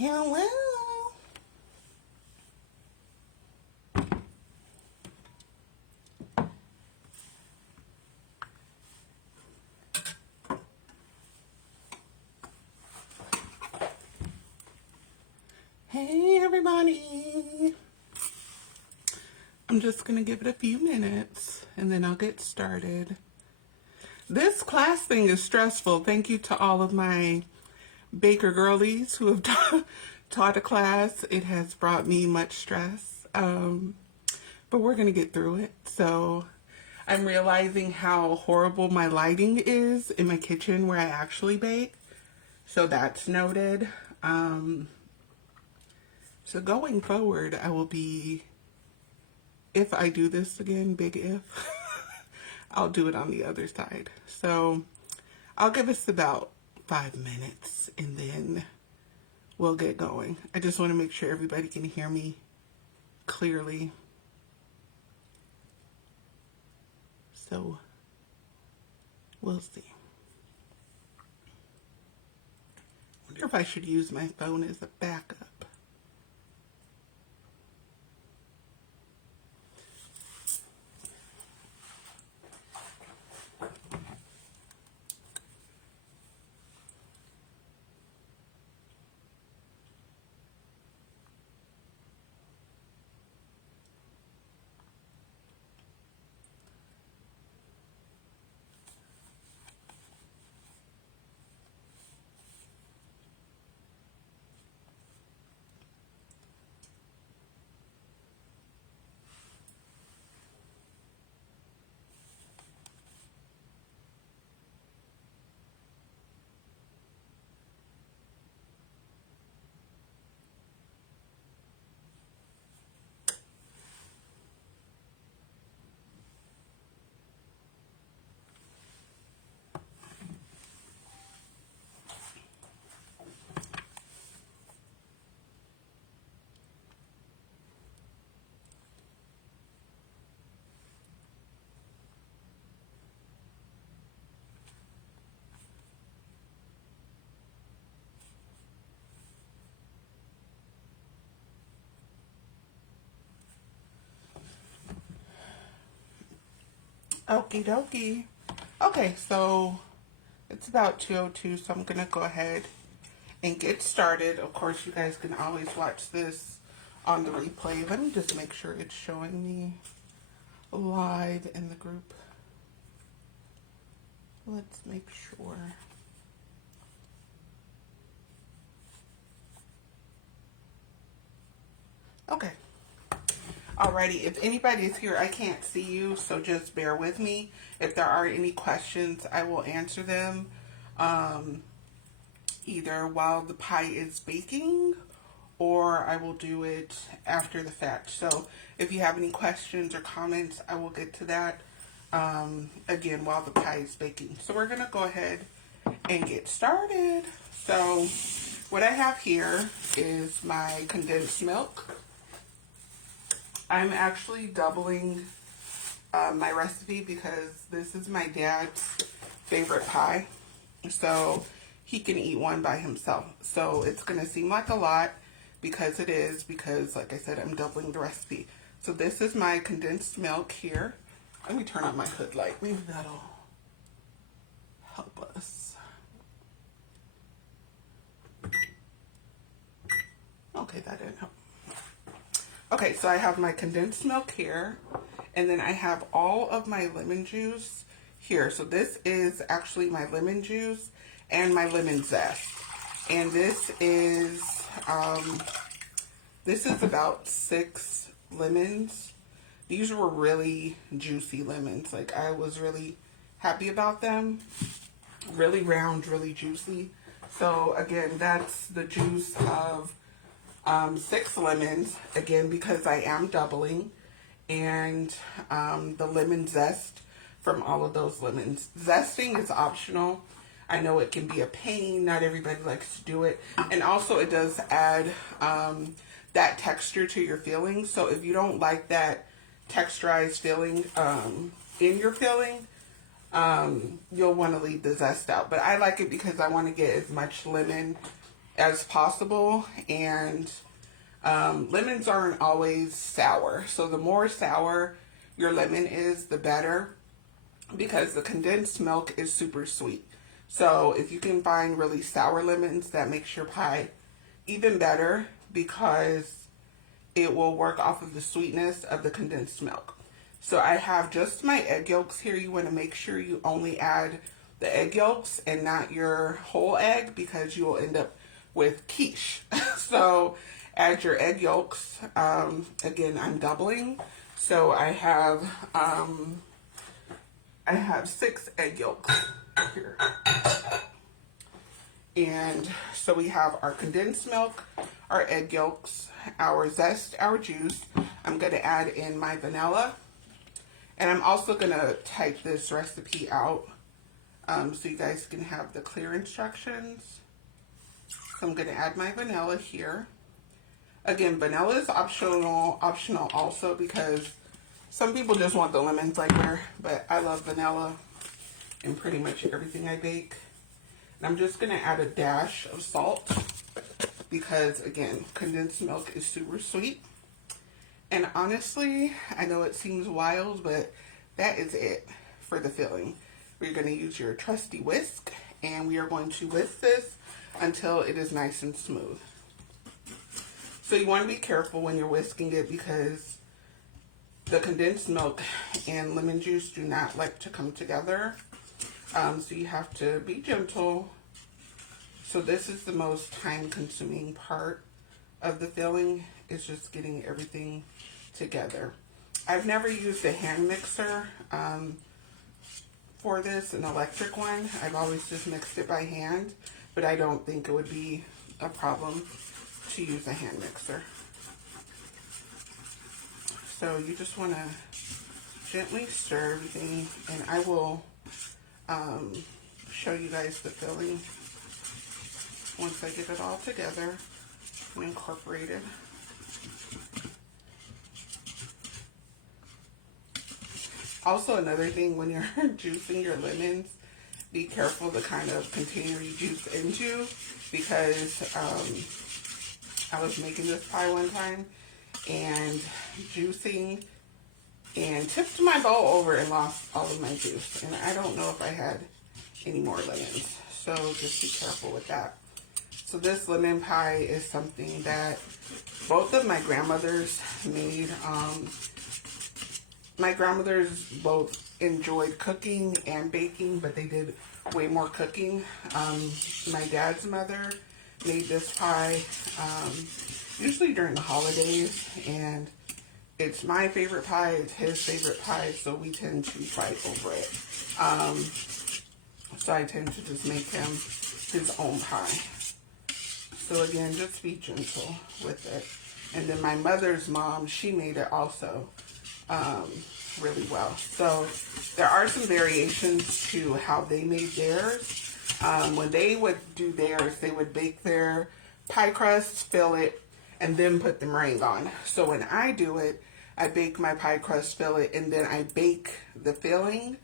Hello. Hey everybody. I'm just gonna give it a few minutes and then I'll get started. This class thing is stressful. Thank you to all of my baker girlies who have taught a class. It has brought me much stress, but we're gonna get through it. So I'm realizing how horrible my lighting is in my kitchen where I actually bake. So that's noted. So going forward, I will be, if I do this again, big if, I'll do it on the other side. So I'll give us about 5 minutes and then we'll get going. I just want to make sure everybody can hear me clearly. So we'll see. I wonder if I should use my phone as a backup. Okie dokie. Okay, so it's about 2:02, so I'm gonna go ahead and get started. Of course, you guys can always watch this on the replay. Let me just make sure it's showing me live in the group. Let's make sure. Okay. Alrighty, if anybody is here, I can't see you, so just bear with me. If there are any questions, I will answer them either while the pie is baking or I will do it after the fact. So if you have any questions or comments, I will get to that again while the pie is baking. So we're going to go ahead and get started. So what I have here is my condensed milk. I'm actually doubling my recipe because this is my dad's favorite pie. So he can eat one by himself. So it's going to seem like a lot because it is, because like I said, I'm doubling the recipe. So this is my condensed milk here. Let me turn on my hood light. Maybe that'll help us. Okay, that didn't help. Okay, so I have my condensed milk here, and then I have all of my lemon juice here. So this is actually my lemon juice and my lemon zest. And this is about 6 lemons. These were really juicy lemons. Like, I was really happy about them. Really round, really juicy. So again, that's the juice of 6 lemons, again, because I am doubling, and the lemon zest from all of those lemons. Zesting is optional. I know it can be a pain. Not everybody likes to do it. And also it does add that texture to your filling. So if you don't like that texturized filling in your filling, you'll want to leave the zest out. But I like it because I want to get as much lemon as possible. And lemons aren't always sour. So the more sour your lemon is, the better, because the condensed milk is super sweet. So if you can find really sour lemons, that makes your pie even better, because it will work off of the sweetness of the condensed milk. So I have just my egg yolks here. You want to make sure you only add the egg yolks and not your whole egg, because you will end up with quiche. So add your egg yolks. Again, I'm doubling. So I have 6 egg yolks here. And so we have our condensed milk, our egg yolks, our zest, our juice. I'm going to add in my vanilla. And I'm also going to type this recipe out so you guys can have the clear instructions. So I'm going to add my vanilla here. Again, vanilla is optional also, because some people just want the lemon flavor, but I love vanilla in pretty much everything I bake. And I'm just going to add a dash of salt, because again, condensed milk is super sweet. And honestly, I know it seems wild, but that is it for the filling. We're going to use your trusty whisk, and we are going to whisk this until it is nice and smooth. So you want to be careful when you're whisking it, because the condensed milk and lemon juice do not like to come together. So you have to be gentle. So this is the most time-consuming part of the filling, is just getting everything together. I've never used a hand mixer for this, an electric one. I've always just mixed it by hand, but I don't think it would be a problem to use a hand mixer. So you just want to gently stir everything, and I will show you guys the filling once I get it all together and incorporated. Also, another thing, when you're juicing your lemons, be careful the kind of container you juice into, because I was making this pie one time and juicing, and tipped my bowl over and lost all of my juice. And I don't know if I had any more lemons. So just be careful with that. So this lemon pie is something that both of my grandmothers made. My grandmothers both enjoyed cooking and baking, but they did way more cooking. My dad's mother made this pie usually during the holidays, and it's my favorite pie, it's his favorite pie, so we tend to fight over it. So I tend to just make him his own pie. So again, just be gentle with it. And then my mother's mom, she made it also really well. So there are some variations to how they made theirs. When they would do theirs, they would bake their pie crust, fill it, and then put the meringue on. So when I do it, I bake my pie crust, fill it, and then I bake the filling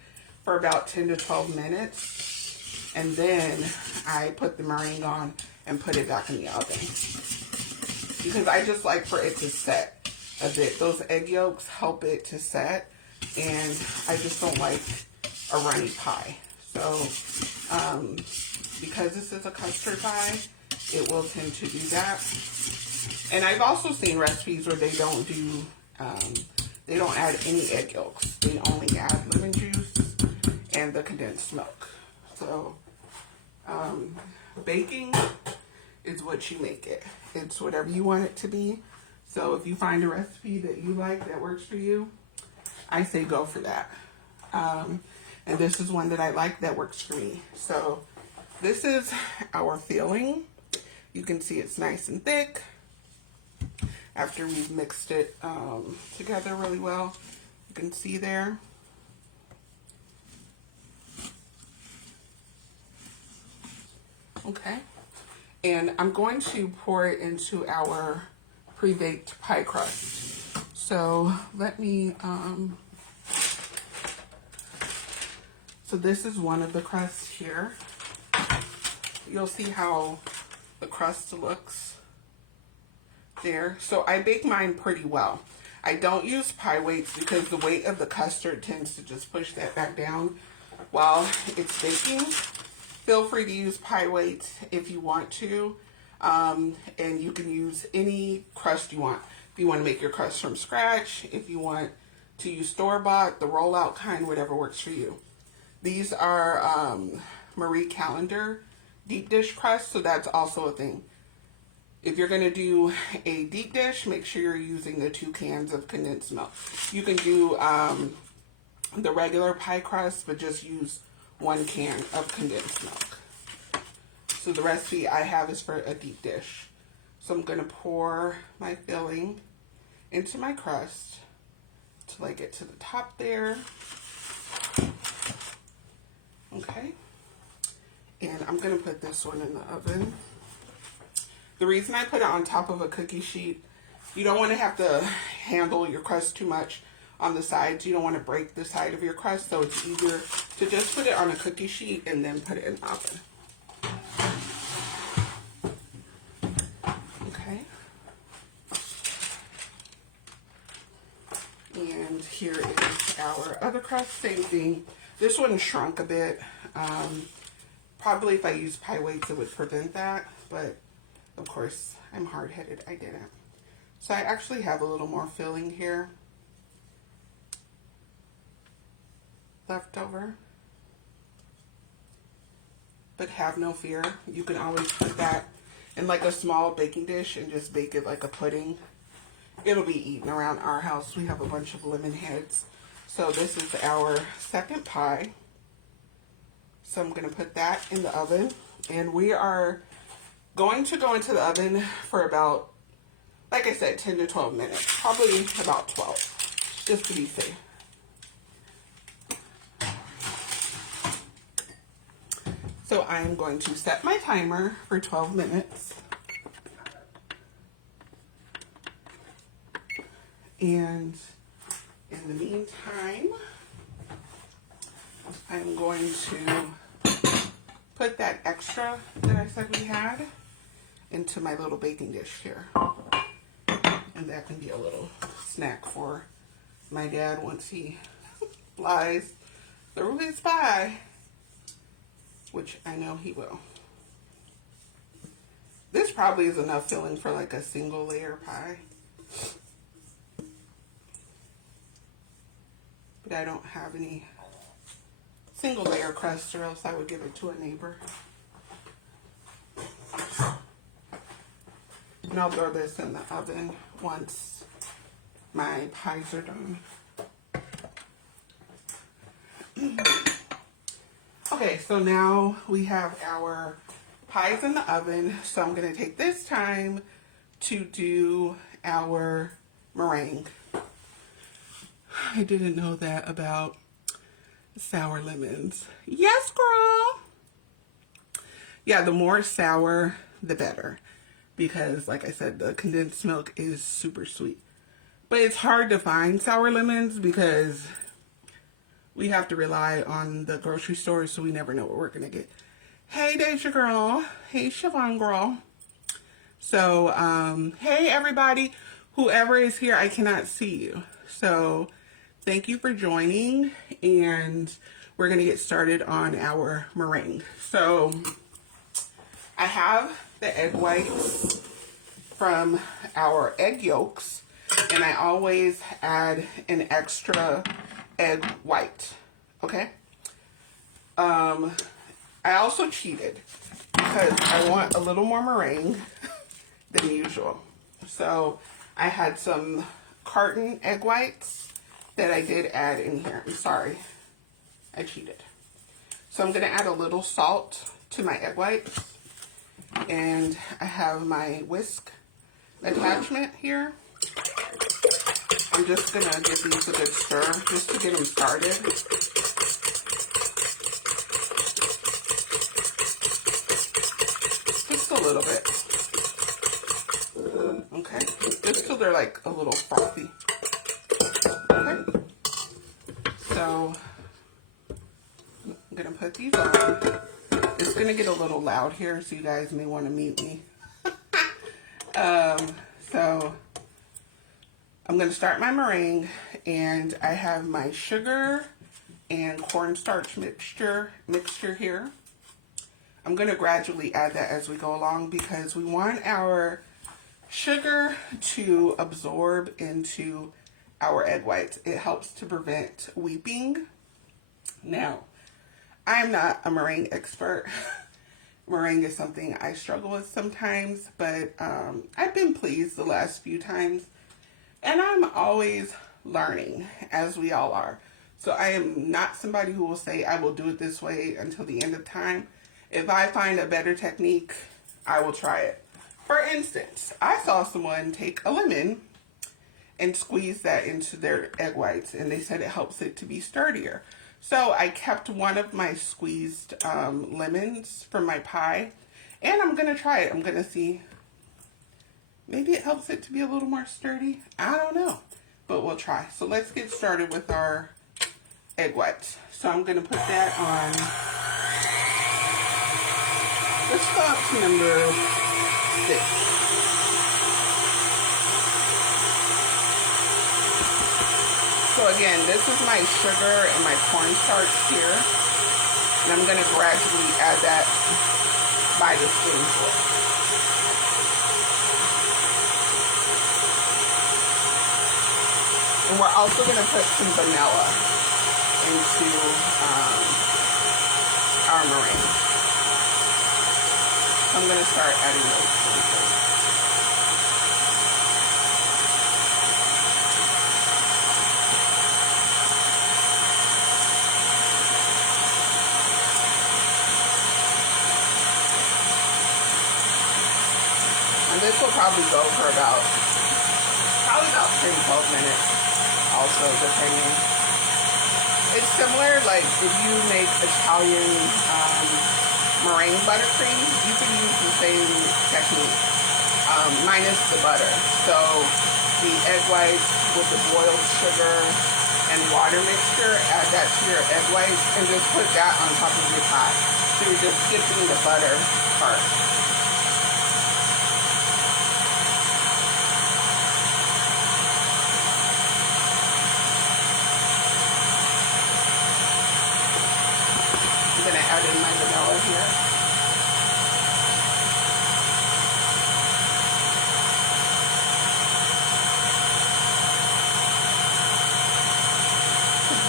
for about 10 to 12 minutes. And then I put the meringue on and put it back in the oven, because I just like for it to set a bit. Those egg yolks help it to set, and I just don't like a runny pie. So because this is a custard pie, it will tend to do that. And I've also seen recipes where they don't add any egg yolks. They only add lemon juice and the condensed milk. So baking is what you make it. It's whatever you want it to be. So if you find a recipe that you like that works for you, I say go for that. And this is one that I like that works for me. So this is our filling. You can see it's nice and thick after we've mixed it together really well. You can see there. Okay. And I'm going to pour it into our pre-baked pie crust. So let me, so this is one of the crusts here. You'll see how the crust looks there. So I bake mine pretty well. I don't use pie weights because the weight of the custard tends to just push that back down while it's baking. Feel free to use pie weights if you want to, and you can use any crust you want. If you want to make your crust from scratch, if you want to use store-bought, the rollout kind, whatever works for you. These are Marie Callender deep dish crust, so that's also a thing. If you're going to do a deep dish, make sure you're using the 2 cans of condensed milk. You can do the regular pie crust, but just use 1 can of condensed milk. So the recipe I have is for a deep dish. So I'm going to pour my filling into my crust till I get to the top there. Okay. And I'm going to put this one in the oven. The reason I put it on top of a cookie sheet, you don't want to have to handle your crust too much on the sides. You don't want to break the side of your crust, so it's easier to just put it on a cookie sheet and then put it in the oven. Okay. And here is our other crust, same thing. This one shrunk a bit. Probably if I used pie weights, it would prevent that, but of course, I'm hard-headed, I didn't. So I actually have a little more filling here left over. But have no fear. You can always put that in like a small baking dish and just bake it like a pudding. It'll be eaten around our house. We have a bunch of lemon heads. So this is our second pie. So I'm going to put that in the oven. And we are going to go into the oven for about, like I said, 10 to 12 minutes. Probably about 12, just to be safe. So I'm going to set my timer for 12 minutes. And in the meantime, I'm going to put that extra that I said we had into my little baking dish here. And that can be a little snack for my dad once he flies through his pie, which I know he will. This probably is enough filling for like a single layer pie. But I don't have any single layer crust, or else I would give it to a neighbor. And I'll throw this in the oven once my pies are done. Okay, so now we have our pies in the oven. So I'm going to take this time to do our meringue. I didn't know that about sour lemons. Yes, girl. Yeah, the more sour, the better. Because, like I said, the condensed milk is super sweet. But it's hard to find sour lemons because we have to rely on the grocery store, so we never know what we're going to get. Hey, Deja girl. Hey, Siobhan girl. So, hey, everybody. Whoever is here, I cannot see you. So, thank you for joining, and we're going to get started on our meringue. So, I have the egg whites from our egg yolks, and I always add an extra egg white, okay? I also cheated because I want a little more meringue than usual. So, I had some carton egg whites that I did add in here. I'm sorry, I cheated. So I'm gonna add a little salt to my egg whites. And I have my whisk attachment here. I'm just gonna give these a good stir just to get them started. Just a little bit. Okay, just till they're like a little frothy. Okay, so I'm gonna put these on. it's going to get a little loud here, so you guys may want to mute me. So I'm going to start my meringue, and I have my sugar and cornstarch mixture here. I'm going to gradually add that as we go along because we want our sugar to absorb into our egg whites. It helps to prevent weeping. Now, I'm not a meringue expert. Meringue is something I struggle with sometimes, but I've been pleased the last few times, and I'm always learning, as we all are. So I am not somebody who will say I will do it this way until the end of time. If I find a better technique, I will try it. For instance, I saw someone take a lemon and squeeze that into their egg whites, and they said it helps it to be sturdier. So I kept one of my squeezed lemons from my pie, and I'm going to try it. I'm going to see. Maybe it helps it to be a little more sturdy. I don't know, but we'll try. So let's get started with our egg whites. So I'm going to put that on. Let's go up to number 6. So again, this is my sugar and my cornstarch here, and I'm going to gradually add that by the spoonful. And we're also going to put some vanilla into our meringue. So I'm going to start adding those spoonfuls. And this will probably go for about 10, 12 minutes also, depending. It's similar, like if you make Italian meringue buttercream, you can use the same technique, minus the butter. So the egg whites with the boiled sugar and water mixture, add that to your egg whites and just put that on top of your pie. So you're just skipping the butter part. I'm going to add in my vanilla here.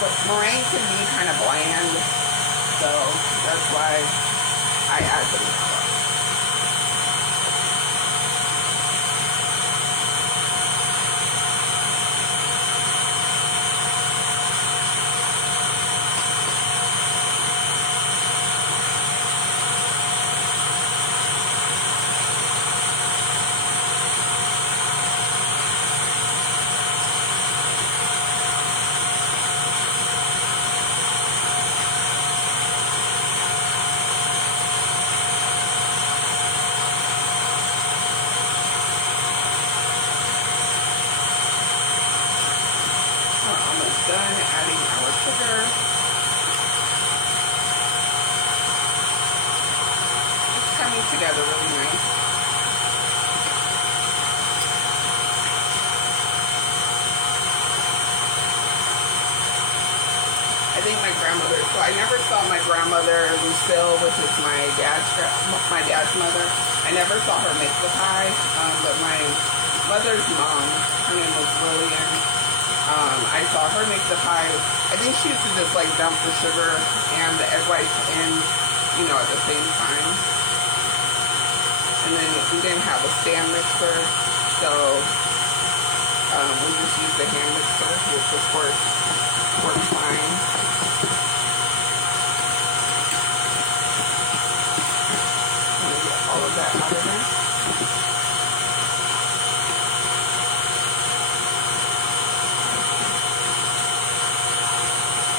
But meringue can be kind of bland, so that's why I add the vanilla. Done adding our sugar. It's coming together really nice. I think my grandmother, so I never saw my grandmother Lucille, which is my dad's mother. I never saw her make the pie, but my mother's mom, her name was Lillian. I saw her make the pie. I think she used to just like dump the sugar and the egg whites in, at the same time. And then we didn't have a stand mixer, so we just used the hand mixer, which of course works fine. I'm gonna get all of that out of there.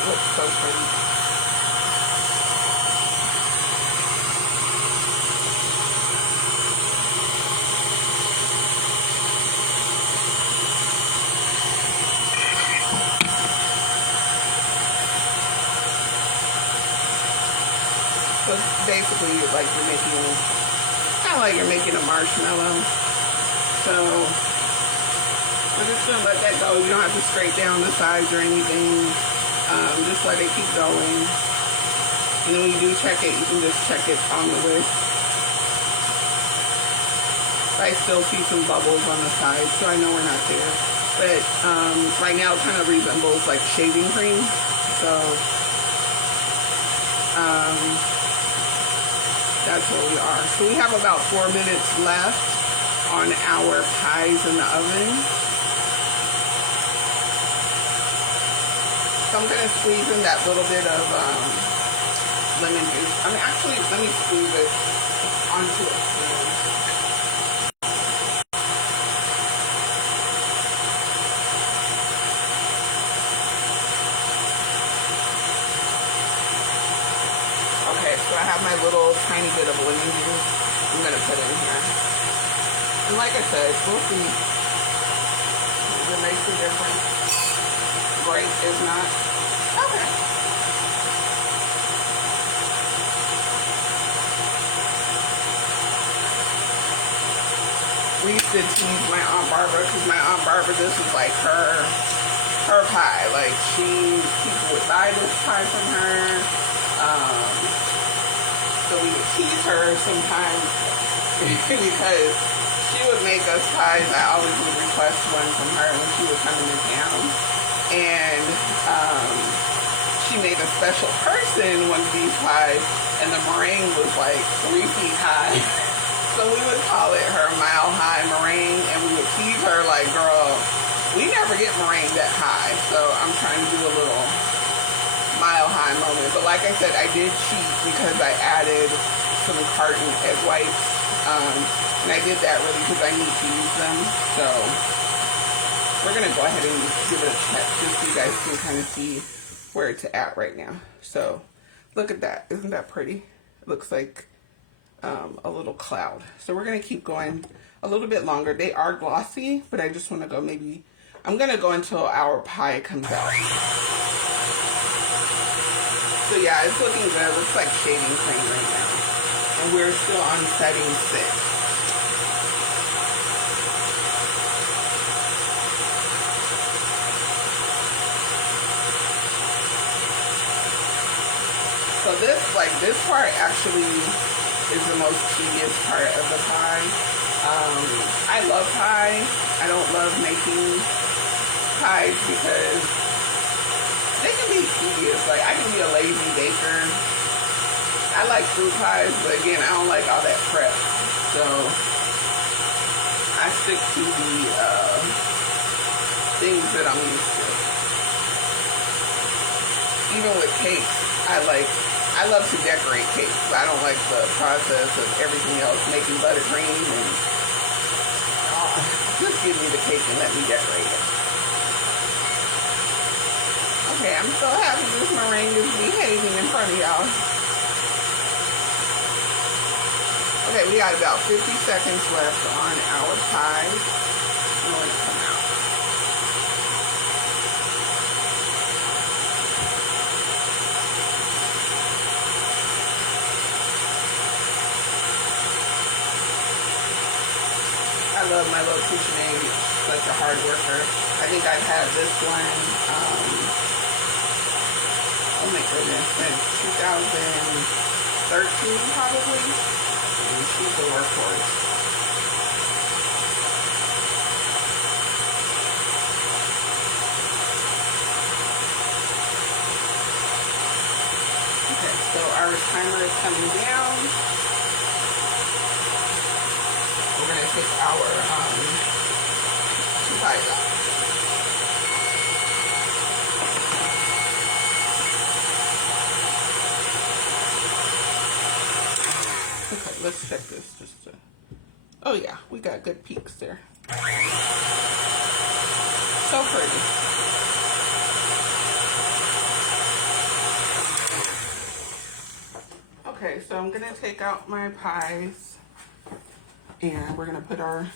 Looks so pretty. So they basically like you're making, kind of like you're making a marshmallow. So we're just gonna let that go. You don't have to scrape down the sides or anything. Just let it keep going. And then when you do check it, you can just check it on the whisk. I still see some bubbles on the side, so I know we're not there. But right now it kind of resembles like shaving cream. So that's where we are. So we have about 4 minutes left on our pies in the oven. So I'm going to squeeze in that little bit of lemon juice. I mean, actually, let me squeeze it onto a spoon. Okay, so I have my little tiny bit of lemon juice I'm going to put in here. And like I said, we'll see if it makes a difference. Great, if not, okay. We used to tease my Aunt Barbara because my Aunt Barbara, this was like her pie. Like people would buy this pie from her. So we would tease her sometimes because she would make us pies. I always would request one from her when she was coming to town. And she made a special person one of these pies, and the meringue was like 3 feet high. So we would call it her mile-high meringue, and we would tease her like, girl, we never get meringue that high. So I'm trying to do a little mile-high moment. But like I said, I did cheat because I added some carton egg whites. And I did that really because I need to use them. So we're going to go ahead and give it a check just so you guys can kind of see where it's at right now. So look at that. Isn't that pretty? It looks like a little cloud. So we're going to keep going a little bit longer. They are glossy, but I just want to go maybe, I'm going to go until our pie comes out. So yeah, it's looking good. It looks like shaving cream right now. And we're still on setting 6. So this part actually is the most tedious part of the pie. I love pie. I don't love making pies because they can be tedious. Like, I can be a lazy baker. I like fruit pies, but again, I don't like all that prep. So I stick to the things that I'm used to. Even with cakes, I love to decorate cakes. I don't like the process of everything else, making buttercream and just give me the cake and let me decorate it. Okay, I'm so happy this meringue is behaving in front of y'all. Okay, we got about 50 seconds left on our pie. I'm going to come out. I love my little KitchenAid. Such a hard worker. I think I've had this one, oh my goodness, since 2013 probably. And she's a workhorse. Okay, so our timer is coming down. We're going to take our two pies out. Okay, let's check this just to, oh yeah, we got good peaks there. So pretty. Okay, so I'm gonna take out my pies and we're gonna put our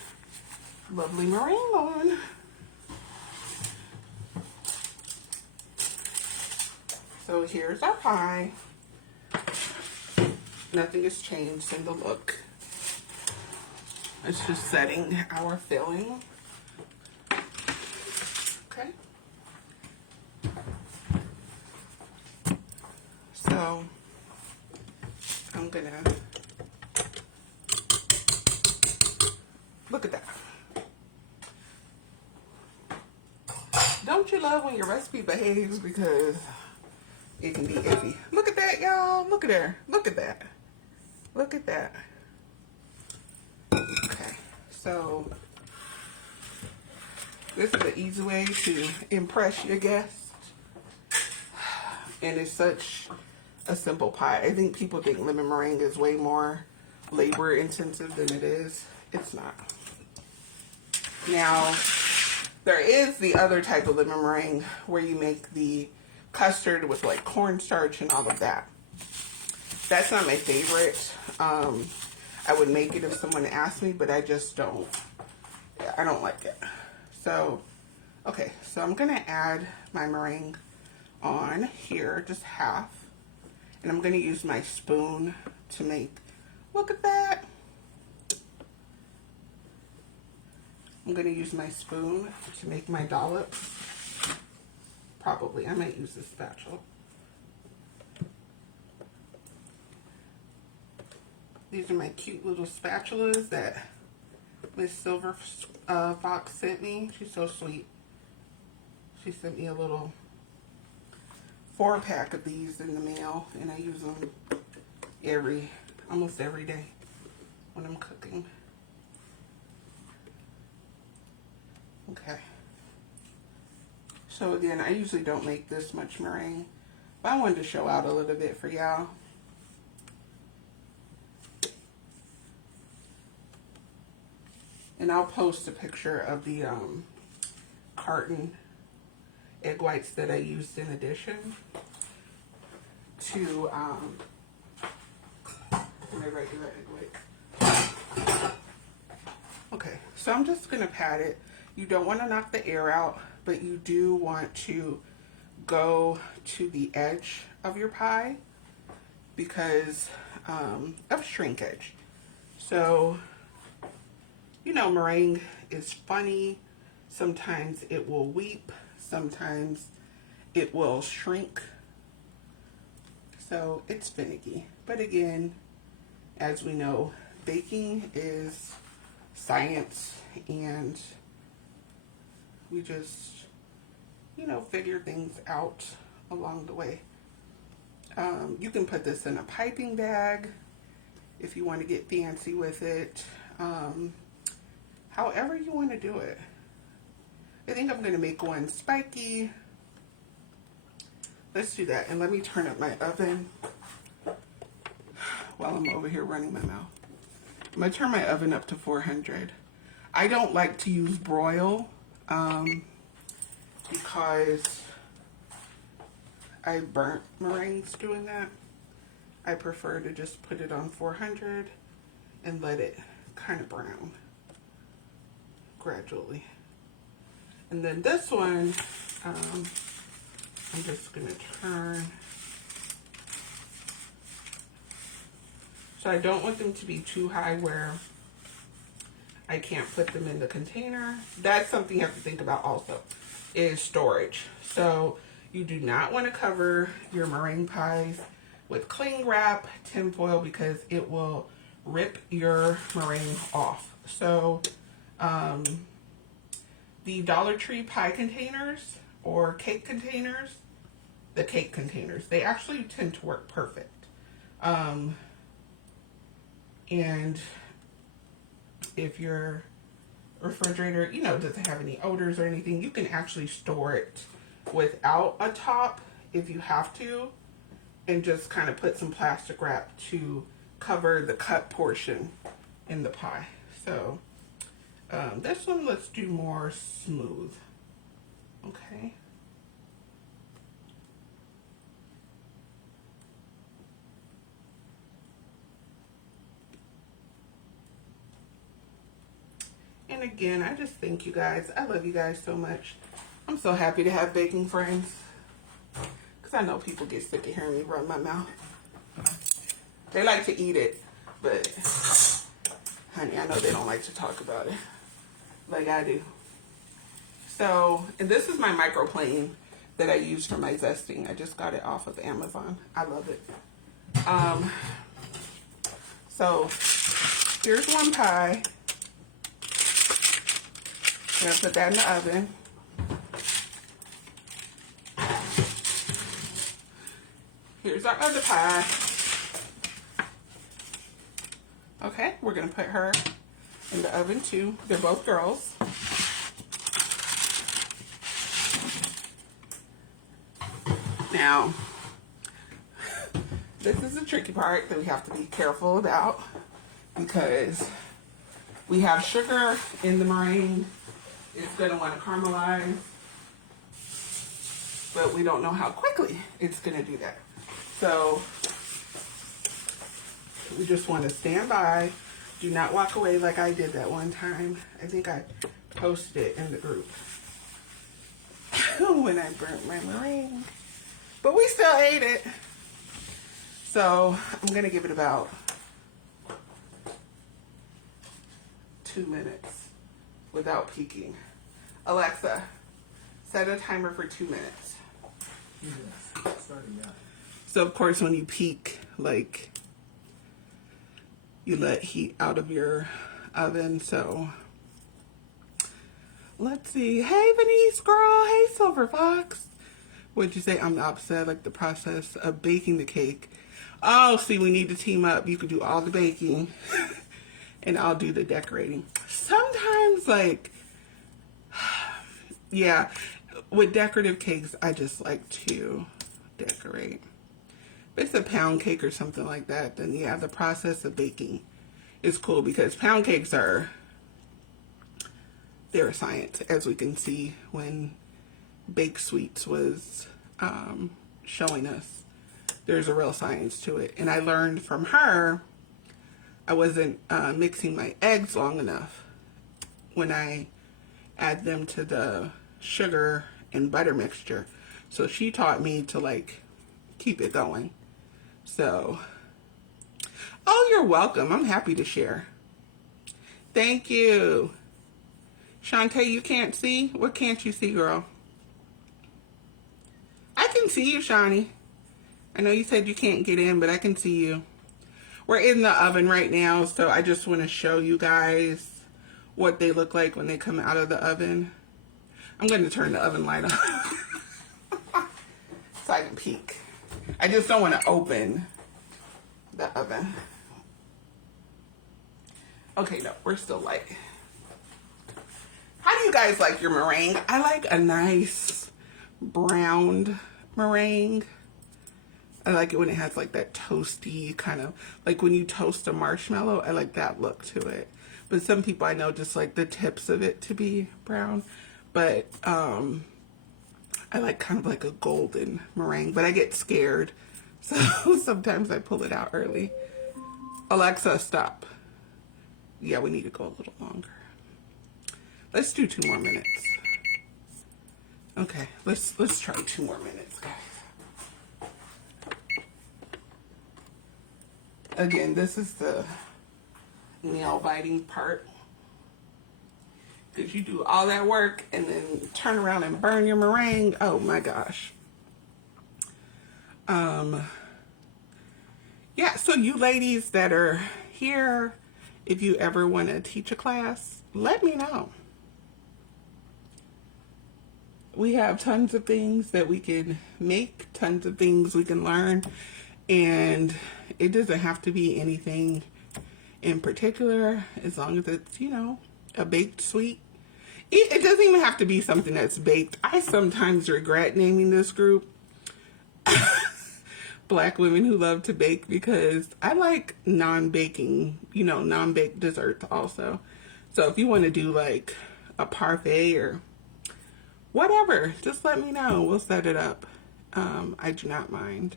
lovely meringue on. So here's our pie. Nothing has changed in the look. It's just setting our filling. Okay. So I'm gonna look at that. Don't you love when your recipe behaves, because it can be iffy? Look at that, y'all. Look at her. Look at that. Look at that. Okay, so this is an easy way to impress your guests. And it's such a simple pie. I think people think lemon meringue is way more labor intensive than it is. It's not. Now, there is the other type of lemon meringue where you make the custard with like cornstarch and all of that. That's not my favorite. I would make it if someone asked me, but I just don't. I don't like it. So, okay, so I'm gonna add my meringue on here, just half. And I'm gonna use my spoon to make, look at that. I'm gonna use my spoon to make my dollop. Probably, I might use this spatula. These are my cute little spatulas that Miss Silver Fox sent me. She's so sweet. She sent me a little 4-pack of these in the mail, and I use them almost every day when I'm cooking. Okay. So again, I usually don't make this much meringue, but I wanted to show out a little bit for y'all. And I'll post a picture of the carton egg whites that I used in addition to my regular egg white. Okay, so I'm just gonna pat it. You don't want to knock the air out, but you do want to go to the edge of your pie because of shrinkage. So, you know, meringue is funny. Sometimes it will weep. Sometimes it will shrink. So it's finicky. But again, as we know, baking is science, and we just, you know, figure things out along the way. You can put this in a piping bag if you want to get fancy with it. However you want to do it. I think I'm going to make one spiky. Let's do that. And let me turn up my oven while I'm over here running my mouth. I'm going to turn my oven up to 400. I don't like to use broil because I burnt meringues doing that. I prefer to just put it on 400 and let it kind of brown gradually. And then this one, I'm just going to turn. So I don't want them to be too high where I can't put them in the container. That's something you have to think about also, is storage. So you do not want to cover your meringue pies with cling wrap, tin foil, because it will rip your meringue off. So the Dollar Tree pie containers or cake containers, they actually tend to work perfect. And if your refrigerator, you know, doesn't have any odors or anything, you can actually store it without a top if you have to, and just kind of put some plastic wrap to cover the cut portion in the pie. So this one, let's do more smooth. Okay. And again, I just thank you guys. I love you guys so much. I'm so happy to have baking friends, because I know people get sick of hearing me run my mouth. They like to eat it, but honey, I know they don't like to talk about it like I do. So, and this is my microplane that I use for my zesting. I just got it off of Amazon. I love it. So here's one pie. I'm gonna put that in the oven. Here's our other pie. Okay, we're gonna put her in the oven too. They're both girls. Now, this is the tricky part that we have to be careful about because we have sugar in the meringue. It's gonna want to caramelize, but we don't know how quickly it's gonna do that. So we just want to stand by. Do not walk away like I did that one time. I think I posted it in the group when I burnt my meringue. But we still ate it. So I'm going to give it about 2 minutes without peeking. Alexa, set a timer for 2 minutes. Yes, starting now. So of course when you peek, like, you let heat out of your oven. So let's see. Hey Venice girl. Hey Silver Fox. What'd you say? I'm the opposite. I like the process of baking the cake. Oh, see, we need to team up. You could do all the baking and I'll do the decorating. Sometimes, like, yeah, with decorative cakes, I just like to decorate. If it's a pound cake or something like that, then yeah, the process of baking is cool because pound cakes they're a science, as we can see when Baked Sweets was showing us. There's a real science to it. And I learned from her, I wasn't mixing my eggs long enough when I add them to the sugar and butter mixture. So she taught me to, like, keep it going. So, oh, you're welcome. I'm happy to share. Thank you. Shantae, you can't see? What can't you see, girl? I can see you, Shawnee. I know you said you can't get in, but I can see you. We're in the oven right now, so I just want to show you guys what they look like when they come out of the oven. I'm going to turn the oven light on so I can peek. I just don't want to open the oven. Okay, no, we're still light. How do you guys like your meringue? I like a nice browned meringue. I like it when it has like that toasty kind of, like when you toast a marshmallow, I like that look to it. But some people I know just like the tips of it to be brown. But I like kind of like a golden meringue, but I get scared. So sometimes I pull it out early. Alexa, stop. Yeah, we need to go a little longer. Let's do 2 more minutes. Okay, let's try 2 more minutes, guys. Again, this is the nail biting part. Because you do all that work and then turn around and burn your meringue. Oh my gosh. Yeah, so you ladies that are here, if you ever want to teach a class, let me know. We have tons of things that we can make, tons of things we can learn, and it doesn't have to be anything in particular, as long as it's, you know, a baked sweet. It doesn't even have to be something that's baked. I sometimes regret naming this group Black Women Who Love to Bake, because I like non-baking, you know, non-baked desserts also. So if you want to do like a parfait or whatever, just let me know. We'll set it up. I do not mind.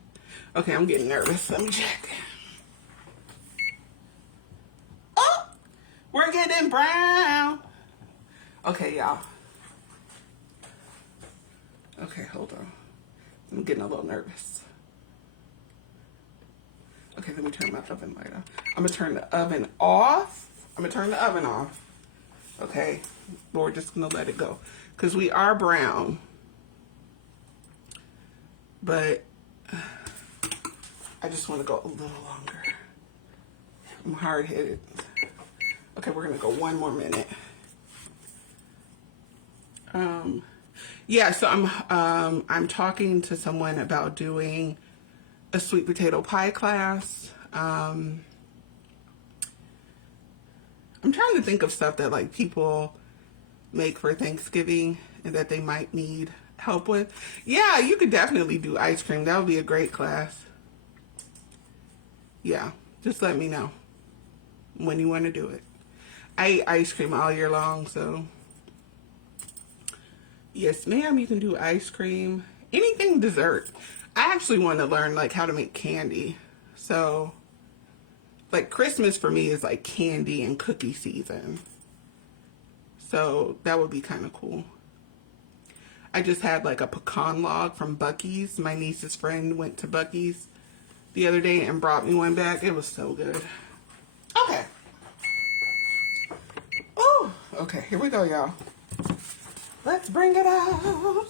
Okay, I'm getting nervous. Let me check. Oh, we're getting brown. Okay, y'all. Okay, hold on. I'm getting a little nervous. Okay, let me turn my oven light off. I'm gonna turn the oven off. Okay, but we're just gonna let it go because we are brown. But I just want to go a little longer. I'm hard-headed. Okay, we're gonna go 1 more minute. Yeah, so I'm talking to someone about doing a sweet potato pie class. I'm trying to think of stuff that like people make for Thanksgiving and that they might need help with. Yeah, you could definitely do ice cream. That would be a great class. Yeah, just let me know when you want to do it. I eat ice cream all year long, so yes, ma'am, you can do ice cream. Anything dessert. I actually want to learn like how to make candy. So like Christmas for me is like candy and cookie season. So that would be kind of cool. I just had like a pecan log from Buc-ee's. My niece's friend went to Buc-ee's the other day and brought me one back. It was so good. Okay. Oh, okay, here we go, y'all. Let's bring it out.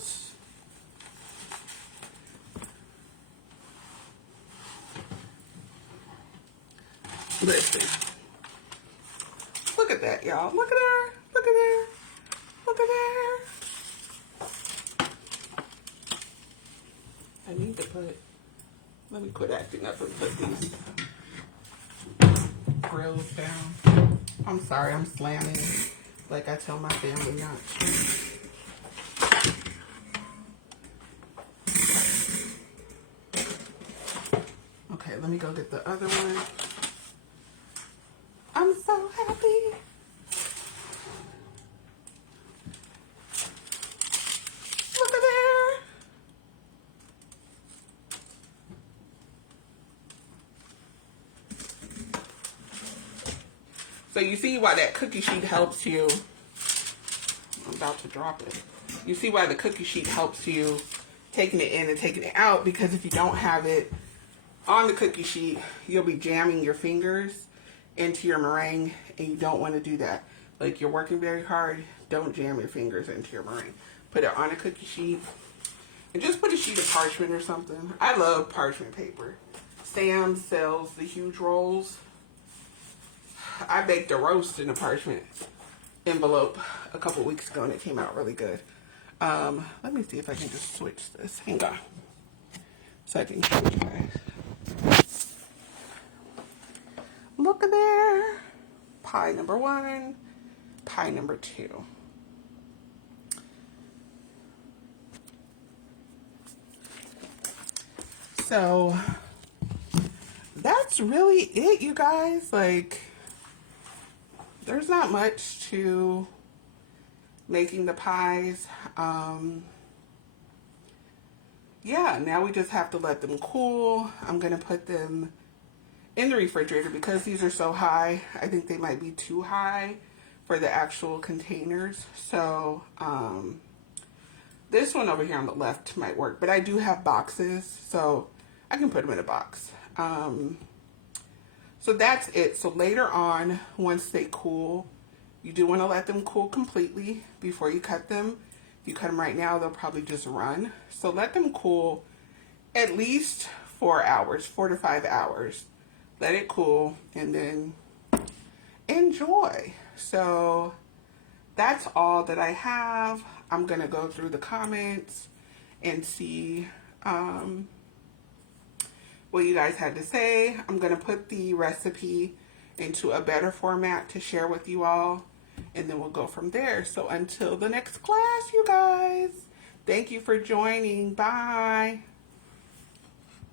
Listen. Look at that, y'all. Look at her. Look at her. Look at her. I need to put, let me quit acting up and put these grills down. I'm sorry, I'm slamming like I tell my family not to. Okay, let me go get the other one. I'm so happy. Look at there. So you see why that cookie sheet helps you. I'm about to drop it. You see why the cookie sheet helps you taking it in and taking it out, because if you don't have it on the cookie sheet, you'll be jamming your fingers into your meringue, and you don't want to do that. Like, you're working very hard, don't jam your fingers into your meringue. Put it on a cookie sheet, and just put a sheet of parchment or something. I love parchment paper. Sam sells the huge rolls. I baked a roast in a parchment envelope a couple weeks ago, and it came out really good. Let me see if I can just switch this. Hang on. So I can show you guys. Look at there. Pie number 1, pie number 2. So that's really it, you guys. Like, there's not much to making the pies. Yeah, now we just have to let them cool. I'm gonna put them in the refrigerator because these are so high. I think they might be too high for the actual containers. So this one over here on the left might work, but I do have boxes, so I can put them in a box. So that's it. So later on, once they cool, you do want to let them cool completely before you cut them. If you cut them right now, they'll probably just run. So let them cool at least 4 hours, 4 to 5 hours. Let it cool and then enjoy. So that's all that I have. I'm going to go through the comments and see what you guys had to say. I'm going to put the recipe into a better format to share with you all, and then we'll go from there. So until the next class, you guys, thank you for joining. Bye.